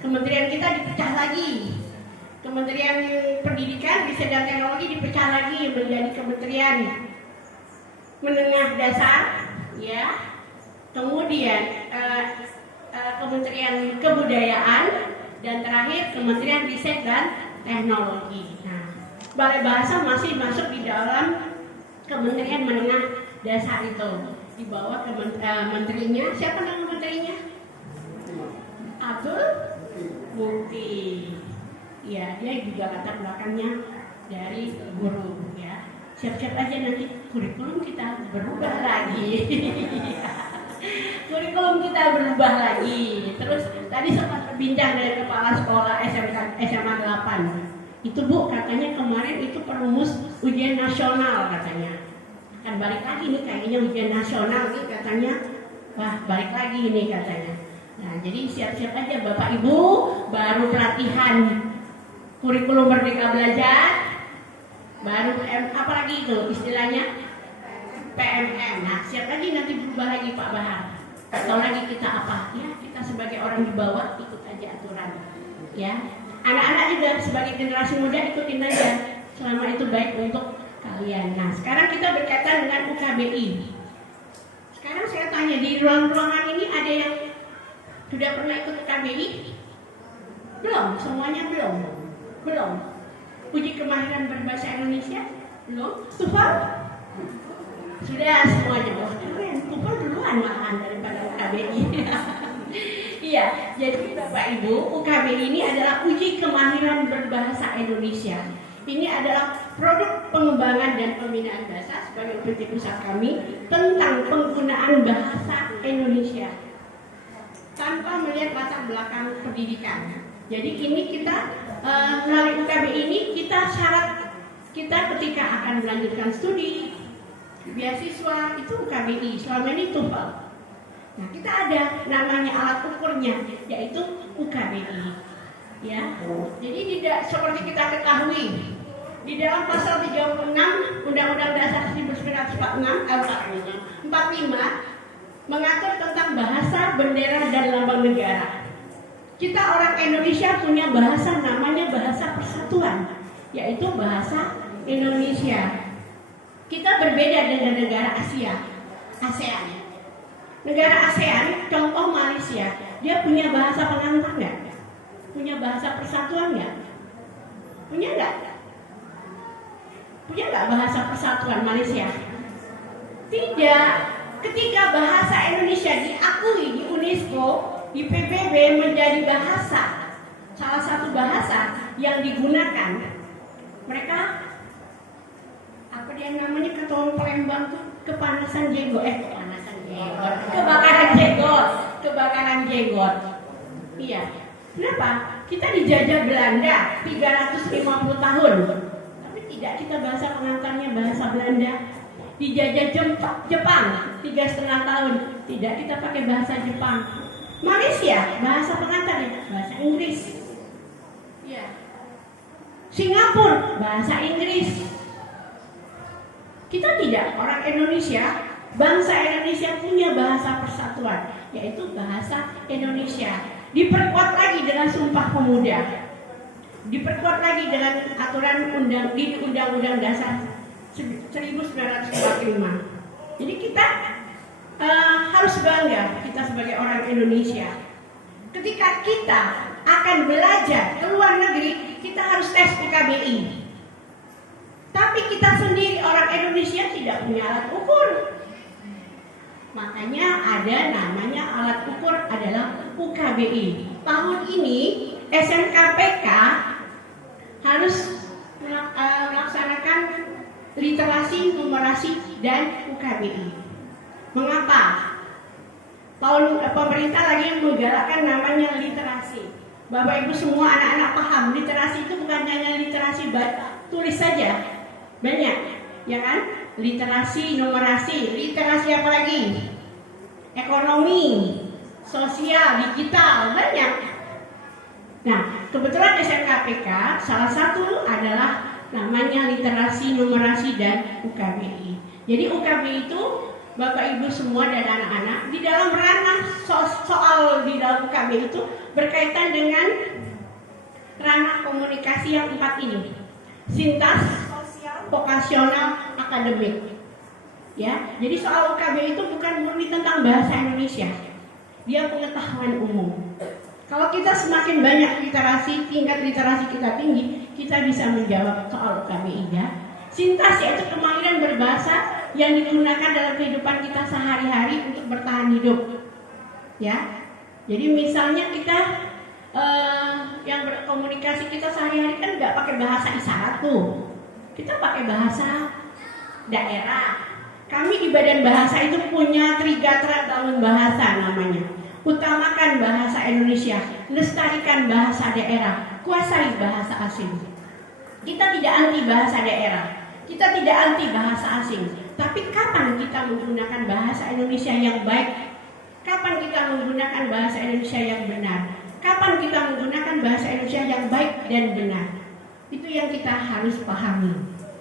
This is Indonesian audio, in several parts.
Kementerian kita dipecah lagi. Kementerian Pendidikan, Riset dan Teknologi dipecah lagi menjadi Kementerian Menengah Dasar, ya. Kemudian Kementerian Kebudayaan, dan terakhir Kementerian Riset dan Teknologi. Nah, Balai Bahasa masih masuk di dalam Kementerian Menengah Dasar itu. Di bawah menterinya, siapa nama menterinya? Abdul Mukti. Ya, dia juga latar belakangnya dari guru, ya. Siap-siap aja nanti kurikulum kita berubah lagi. Kurikulum kita berubah lagi. Terus tadi sempat berbincang dengan kepala sekolah SMA 8. Itu Bu, katanya kemarin itu perumus ujian nasional katanya. Kan balik lagi nih kayaknya ujian nasional nih katanya. Wah, balik lagi nih katanya. Nah, jadi siap-siap aja Bapak Ibu, baru pelatihan kurikulum Merdeka Belajar, baru apa lagi itu istilahnya? PMM. Nah, siap lagi nanti berubah lagi Pak Bahar. Atau lagi kita apa? Ya, kita sebagai orang di bawah ikut aja aturan. Ya, anak-anak juga sebagai generasi muda ikutin aja. Selama itu baik untuk kalian. Nah, sekarang kita berkaitan dengan UKBI. Sekarang saya tanya di ruangan ini ada yang sudah pernah ikut UKBI? Belum, semuanya belum. Belum. Uji kemahiran berbahasa Indonesia? Belum. TOEFL? Sudah semuanya. Oh, keren. TOEFL duluan malahan daripada UKBI. Iya, jadi Bapak Ibu, UKBI ini adalah uji kemahiran berbahasa Indonesia. Ini adalah produk pengembangan dan pembinaan bahasa sebagai objek pusat kami tentang penggunaan bahasa Indonesia tanpa melihat latar belakang pendidikan. Jadi ini kita melalui UKBI ini kita syarat kita ketika akan melanjutkan studi beasiswa itu UKBI, selama ini TOEFL. Nah, kita ada namanya alat ukurnya yaitu UKBI. Ya. Jadi tidak seperti kita ketahui di dalam pasal 36 Undang-Undang Dasar 1945 mengatur tentang bahasa, bendera dan lambang negara. Kita orang Indonesia punya bahasa namanya bahasa persatuan, yaitu bahasa Indonesia. Kita berbeda dengan negara ASEAN. Negara ASEAN, contoh Malaysia, dia punya bahasa pengantar nggak? Punya bahasa persatuan nggak? Punya nggak? Punya nggak bahasa persatuan Malaysia? Tidak. Ketika bahasa Indonesia diakui di UNESCO, di PBB menjadi bahasa, salah satu bahasa yang digunakan, mereka apa dia namanya ketua Palembang tuh kebakaran jenggot. Iya. Kenapa? Kita dijajah Belanda 350 tahun. Tapi tidak kita bahasa pengantarnya bahasa Belanda. Dijajah Jepang 3,5 tahun. Tidak kita pakai bahasa Jepang. Malaysia bahasa pengantarnya bahasa Inggris. Iya. Singapura bahasa Inggris. Kita tidak, orang Indonesia, bangsa Indonesia punya bahasa persatuan, yaitu bahasa Indonesia. Diperkuat lagi dengan Sumpah Pemuda, diperkuat lagi dengan aturan di Undang-Undang Dasar 1945. Jadi kita harus bangga kita sebagai orang Indonesia. Ketika kita akan belajar ke luar negeri, kita harus tes UKBI. Tapi kita sendiri orang Indonesia tidak punya alat ukur. Makanya ada namanya alat ukur adalah UKBI. Tahun ini SMKPK harus melaksanakan literasi, numerasi, dan UKBI. Mengapa? Pemerintah lagi menggalakkan namanya literasi. Bapak Ibu semua anak-anak paham, literasi itu bukan hanya literasi tulis saja. Banyak, ya kan? Literasi, numerasi, literasi apa lagi? Ekonomi, sosial, digital, banyak. Nah, kebetulan SMKPK salah satu adalah namanya literasi, numerasi, dan UKBI. Jadi UKBI itu Bapak Ibu semua dan anak-anak, di dalam ranah soal di dalam UKB itu berkaitan dengan ranah komunikasi yang 4 ini. Sintas, sosial, vokasional, akademik. Ya, jadi soal UKB itu bukan murni tentang bahasa Indonesia. Dia pengetahuan umum. Kalau kita semakin banyak literasi, tingkat literasi kita tinggi, kita bisa menjawab soal UKB ya. Sintas yaitu kemampuan berbahasa yang digunakan dalam kehidupan kita sehari-hari untuk bertahan hidup. Ya, jadi misalnya kita yang berkomunikasi kita sehari-hari kan nggak pakai bahasa isyarat tuh, kita pakai bahasa daerah. Kami di Badan Bahasa itu punya Trigatra Bangun Bahasa namanya. Utamakan bahasa Indonesia, lestarikan bahasa daerah, kuasai bahasa asing. Kita tidak anti bahasa daerah, kita tidak anti bahasa asing. Tapi kapan kita menggunakan bahasa Indonesia yang baik? Kapan kita menggunakan bahasa Indonesia yang benar? Kapan kita menggunakan bahasa Indonesia yang baik dan benar? Itu yang kita harus pahami.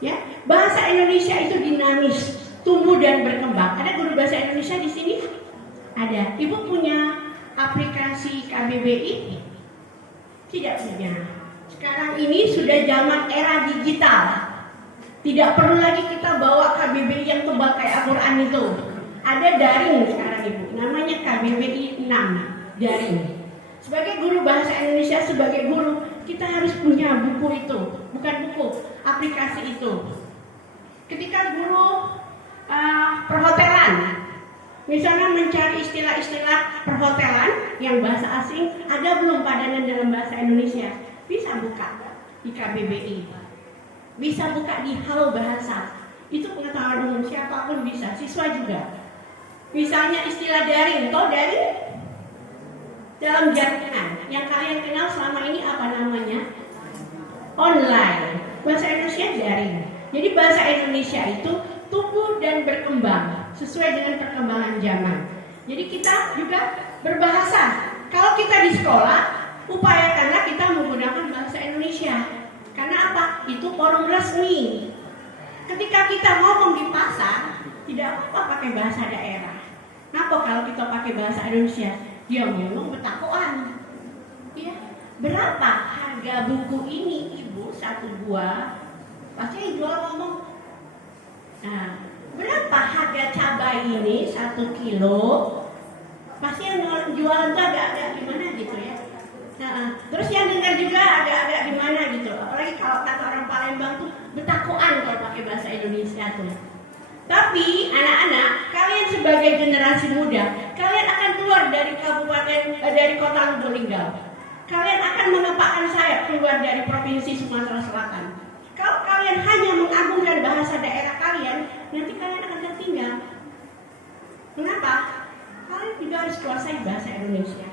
Ya, bahasa Indonesia itu dinamis, tumbuh dan berkembang. Ada guru bahasa Indonesia di sini? Ada. Ibu punya aplikasi KBBI? Tidak punya. Sekarang ini sudah zaman era digital. Tidak perlu lagi kita bawa KBBI yang tebal kayak Al-Quran itu. Ada daring sekarang Ibu. Namanya KBBI 6 daring. Sebagai guru bahasa Indonesia, sebagai guru, kita harus punya buku itu. Bukan buku, aplikasi itu. Ketika guru perhotelan, misalnya mencari istilah-istilah perhotelan yang bahasa asing, ada belum padanan dalam bahasa Indonesia? Bisa buka di KBBI, bisa buka di Halo Bahasa. Itu pengetahuan umum, siapapun bisa, siswa juga. Misalnya istilah daring, toh daring dalam jaringan yang kalian kenal selama ini apa namanya? Online. Bahasa Indonesia daring. Jadi bahasa Indonesia itu tumbuh dan berkembang sesuai dengan perkembangan zaman. Jadi kita juga berbahasa. Kalau kita di sekolah, upayakanlah kita menggunakan bahasa Indonesia. Karena apa? Itu forum resmi. Ketika kita ngomong di pasar, tidak apa-apa pakai bahasa daerah. Kenapa kalau kita pakai bahasa Indonesia? Dia ngomong betakoan. Ya, berapa harga buku ini Ibu satu buah? Pasti yang jual ngomong. Nah, berapa harga cabai ini 1 kilo? Pasti yang jual itu agak-agak gimana gitu ya. Nah, terus yang dengar juga agak-agak gimana gitu. Apalagi kalau kata orang Palembang tuh betakoan kalau pakai bahasa Indonesia tuh. Tapi anak-anak, kalian sebagai generasi muda, kalian akan keluar dari dari kota Lubuk-Linggau. Kalian akan mengepakkan sayap keluar dari provinsi Sumatera Selatan. Kalau kalian hanya mengagungkan bahasa daerah kalian, nanti kalian akan tertinggal. Kenapa? Kalian juga harus kuasai bahasa Indonesia.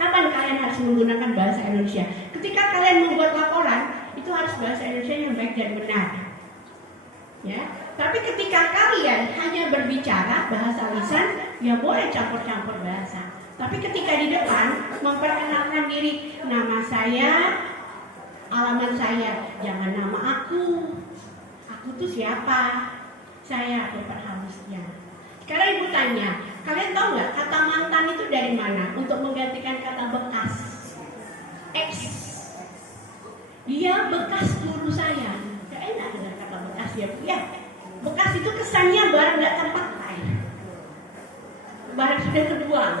Kapan kalian harus menggunakan bahasa Indonesia? Ketika kalian membuat laporan, itu harus bahasa Indonesia yang baik dan benar. Ya. Tapi ketika kalian hanya berbicara bahasa lisan, ya boleh campur-campur bahasa. Tapi ketika di depan memperkenalkan diri, nama saya, alamat saya, jangan nama aku tuh siapa? Saya Dr. Hamisya. Sekarang Ibu tanya, kalian tahu nggak kata mantan itu dari mana? Untuk menggantikan kata bekas, ex. Dia bekas guru saya. Gak enak dengan kata bekas ya. Bekas itu kesannya barang nggak terpakai, barang sudah terbuang.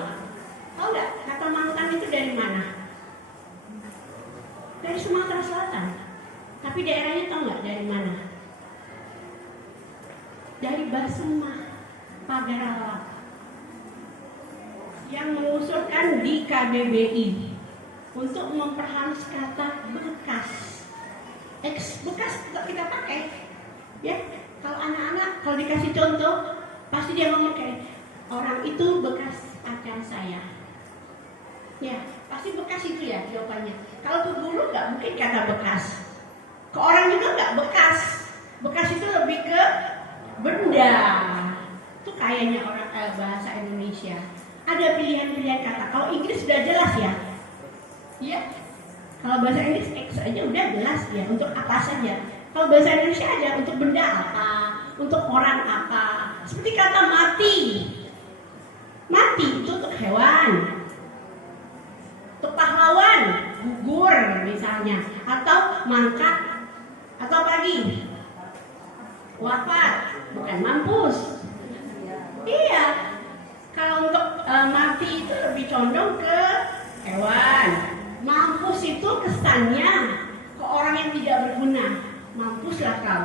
Tahu nggak kata mantan itu dari mana? Dari Sumatera Selatan. Tapi daerahnya tahu nggak dari mana? Dari Basema, Pagarawak, yang mengusulkan di KBBI untuk memperhalus kata bekas. Bekas tetap kita pakai, ya. Kalau anak-anak, kalau dikasih contoh, pasti dia ngomong kayak orang itu bekas pacar saya. Ya, pasti bekas itu ya jawabannya. Kalau ke guru nggak mungkin kata bekas. Ke orang juga nggak bekas. Bekas itu lebih ke benda. Itu kayaknya orang bahasa Indonesia. Ada pilihan-pilihan kata. Kalau Inggris sudah jelas ya. Iya. Kalau bahasa Inggris X aja udah jelas ya untuk apa saja. Kalau bahasa Indonesia ada untuk benda apa, untuk orang apa. Seperti kata mati. Mati itu untuk hewan. Untuk pahlawan, gugur misalnya. Atau mangkat. Atau apa lagi? Wafat. Bukan mampus. Iya. Kalau untuk mati itu lebih condong ke hewan. Mampus itu kesannya ke orang yang tidak berguna. Mampuslah kau.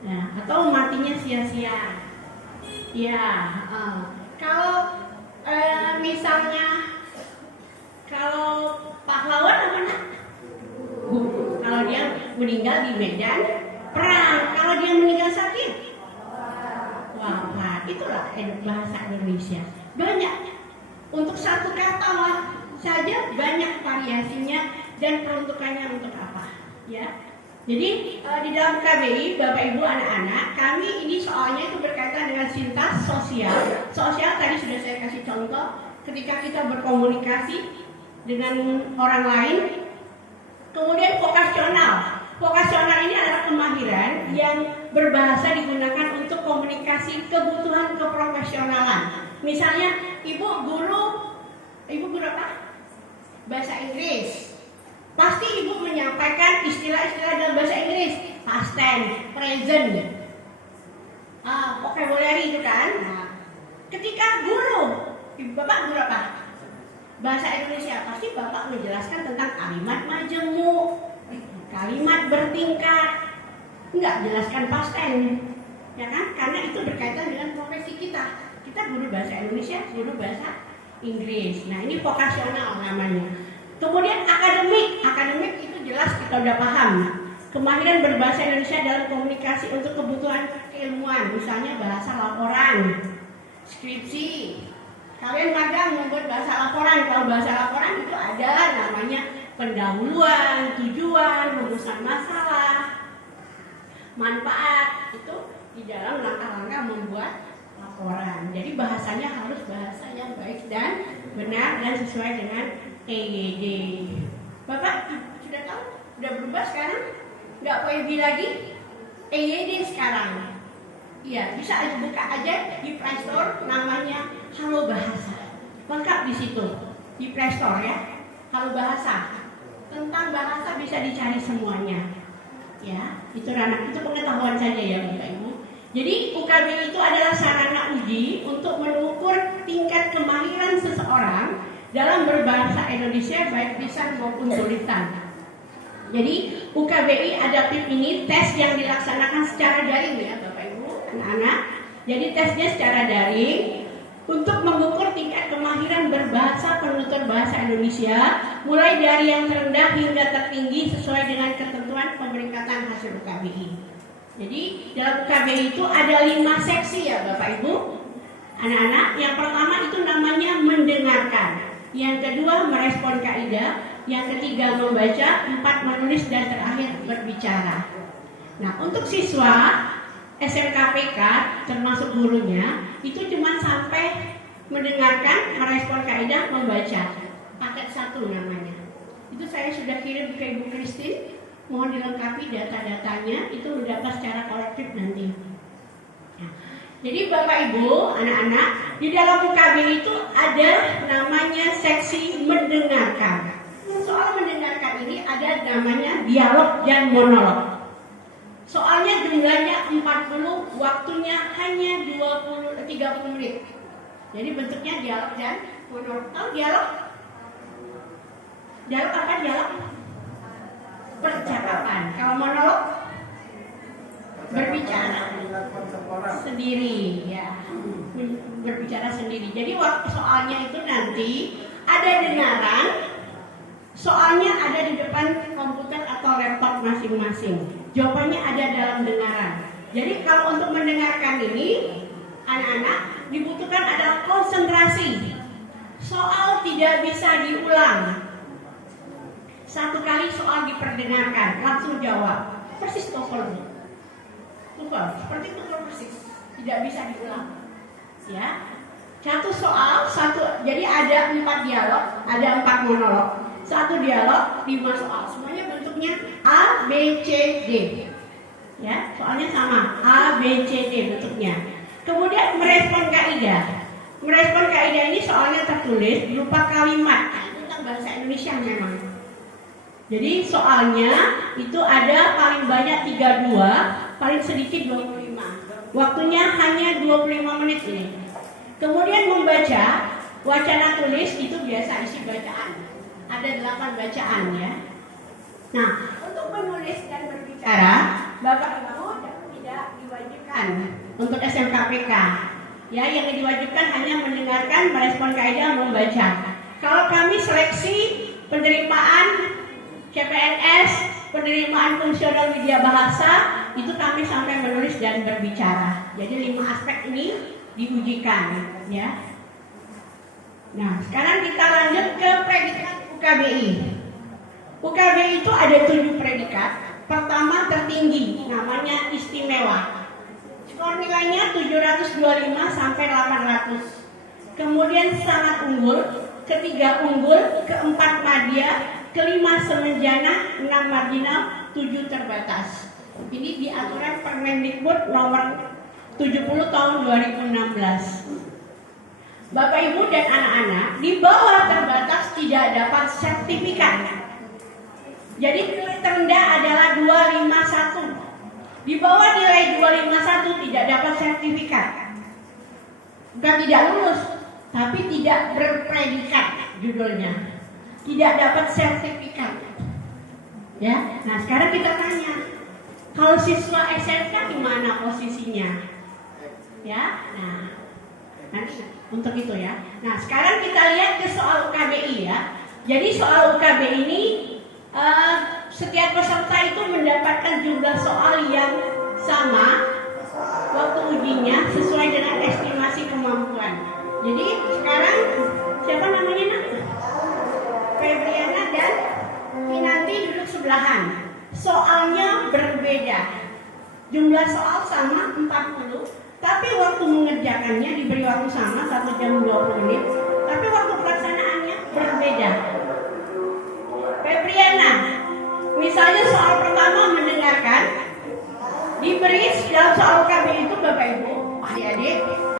Nah, atau matinya sia-sia. Ya, kalau misalnya kalau pahlawan apa nak? Kalau dia meninggal di medan perang, kalau dia meninggal sakit, wafat. Itulah bahasa Indonesia. Banyak untuk satu kata saja banyak variasinya dan peruntukannya untuk apa, ya. Jadi di dalam KBI, Bapak Ibu anak-anak, kami ini soalnya itu berkaitan dengan sintas sosial. Sosial tadi sudah saya kasih contoh ketika kita berkomunikasi dengan orang lain. Kemudian vokasional. Vokasional ini adalah kemahiran yang berbahasa digunakan untuk komunikasi kebutuhan keprofesionalan. Misalnya, ibu guru apa? Bahasa Inggris. Pasti ibu menyampaikan istilah-istilah dalam bahasa Inggris, past tense, present, vocabulary itu kan. Nah, ketika guru, bapak guru apa? Bahasa Indonesia, pasti bapak menjelaskan tentang kalimat majemuk, kalimat bertingkat, enggak jelaskan past tense, ya kan? Karena itu berkaitan dengan profesi kita. Kita guru bahasa Indonesia, guru bahasa Inggris. Nah, ini vokasional namanya. Kemudian akademik itu jelas kita udah paham. Kemahiran berbahasa Indonesia dalam komunikasi untuk kebutuhan keilmuan, misalnya bahasa laporan, skripsi. Kalian magang membuat bahasa laporan. Kalau bahasa laporan itu ada namanya pendahuluan, tujuan, rumusan masalah, manfaat. Itu di dalam langkah-langkah membuat laporan. Jadi bahasanya harus bahasa yang baik dan benar dan sesuai dengan EYD. Bapak sudah tahu? Sudah berubah sekarang? Nggak POEB lagi? EYD sekarang. Iya, bisa buka aja di Play Store, namanya Halo Bahasa. Lengkap di situ di Play Store ya. Halo Bahasa. Tentang bahasa bisa dicari semuanya. Ya, itu pengetahuan saja ya Bapak Ibu. Jadi UKB itu adalah sarana uji untuk mengukur tingkat kemahiran seseorang dalam berbahasa Indonesia baik lisan maupun tulisan. Jadi UKBI adaptif ini tes yang dilaksanakan secara daring ya Bapak Ibu, anak-anak. Jadi tesnya secara daring untuk mengukur tingkat kemahiran berbahasa penutur bahasa Indonesia mulai dari yang terendah hingga tertinggi sesuai dengan ketentuan pemeringkatan hasil UKBI. Jadi dalam UKBI itu ada 5 seksi ya Bapak Ibu, anak-anak. Yang pertama itu namanya mendengarkan. Yang kedua merespon kaidah, yang ketiga membaca, 4 menulis, dan terakhir berbicara. Nah, untuk siswa SMKPK termasuk gurunya itu cuma sampai mendengarkan, merespon kaidah, membaca. Paket 1 namanya. Itu saya sudah kirim ke Ibu Christine. Mohon dilengkapi data-datanya, itu mendapat secara kolektif nanti. Nah, jadi Bapak Ibu, anak-anak, di dalam UKB itu ada namanya seksi mendengarkan. Soal mendengarkan ini ada namanya dialog dan monolog. Soalnya jumlahnya 40, waktunya hanya 30 menit. Jadi bentuknya dialog dan monolog. Tahu dialog? Dialog apa dialog? Percakapan. Kalau monolog? Berbicara sendiri ya, berbicara sendiri. Jadi waktu soalnya itu nanti ada dengaran, soalnya ada di depan komputer atau laptop masing-masing. Jawabannya ada dalam dengaran. Jadi kalau untuk mendengarkan ini, anak-anak dibutuhkan adalah konsentrasi. Soal tidak bisa diulang. Satu kali soal diperdengarkan, langsung jawab. Persis TOEFL. Seperti itu persis, tidak bisa diulang. Ya, satu soal, jadi ada 4 dialog, ada 4 monolog, 1 dialog, 5 soal, semuanya bentuknya A, B, C, D. Ya, soalnya sama A, B, C, D bentuknya. Kemudian merespon kaidah. Merespon kaidah ini soalnya tertulis berupa kalimat. Nah, itu tentang bahasa Indonesia memang. Jadi soalnya itu ada paling banyak 32, paling sedikit 25. Waktunya hanya 25 menit ini. Kemudian membaca, wacana tulis itu biasa isi bacaan. Ada 8 bacaan ya. Nah, untuk menulis dan berbicara, Bapak Ibu tidak diwajibkan untuk SMKPK. Ya, yang diwajibkan hanya mendengarkan, merespon kaidah, membaca. Kalau kami seleksi penerimaan CPNS, penerimaan fungsional media bahasa, itu kami sampai menulis dan berbicara. Jadi 5 aspek ini diujikan, ya. Nah, sekarang kita lanjut ke predikat UKBI. UKBI itu ada 7 predikat. Pertama tertinggi, namanya istimewa. Skor nilainya 725 sampai 800. Kemudian sangat unggul, ketiga unggul, keempat madya, kelima semenjana, 6 marginal, 7 terbatas. Ini di aturan Permendikbud nomor 70 tahun 2016. Bapak Ibu dan anak-anak, di bawah terbatas tidak dapat sertifikat. Jadi nilai terendah adalah 251. Di bawah nilai 251 tidak dapat sertifikat. Bukan tidak lulus, tapi tidak berpredikat judulnya. Tidak dapat sertifikat. Ya, nah sekarang kita tanya, kalau siswa SMK di mana posisinya? Ya, nah nanti untuk itu ya. Nah sekarang kita lihat ke soal UKBI ya. Jadi soal UKBI ini setiap peserta itu mendapatkan jumlah soal yang sama waktu ujinya sesuai dengan estimasi kemampuan. Jadi sekarang siapa namanya nak? Febriana dan Kinanti duduk sebelahan. Soalnya berbeda. Jumlah soal sama 40, tapi waktu mengerjakannya diberi waktu sama 1 jam 20 menit, tapi waktu pelaksanaannya berbeda. Febriana, misalnya soal pertama mendengarkan, diberi dalam soal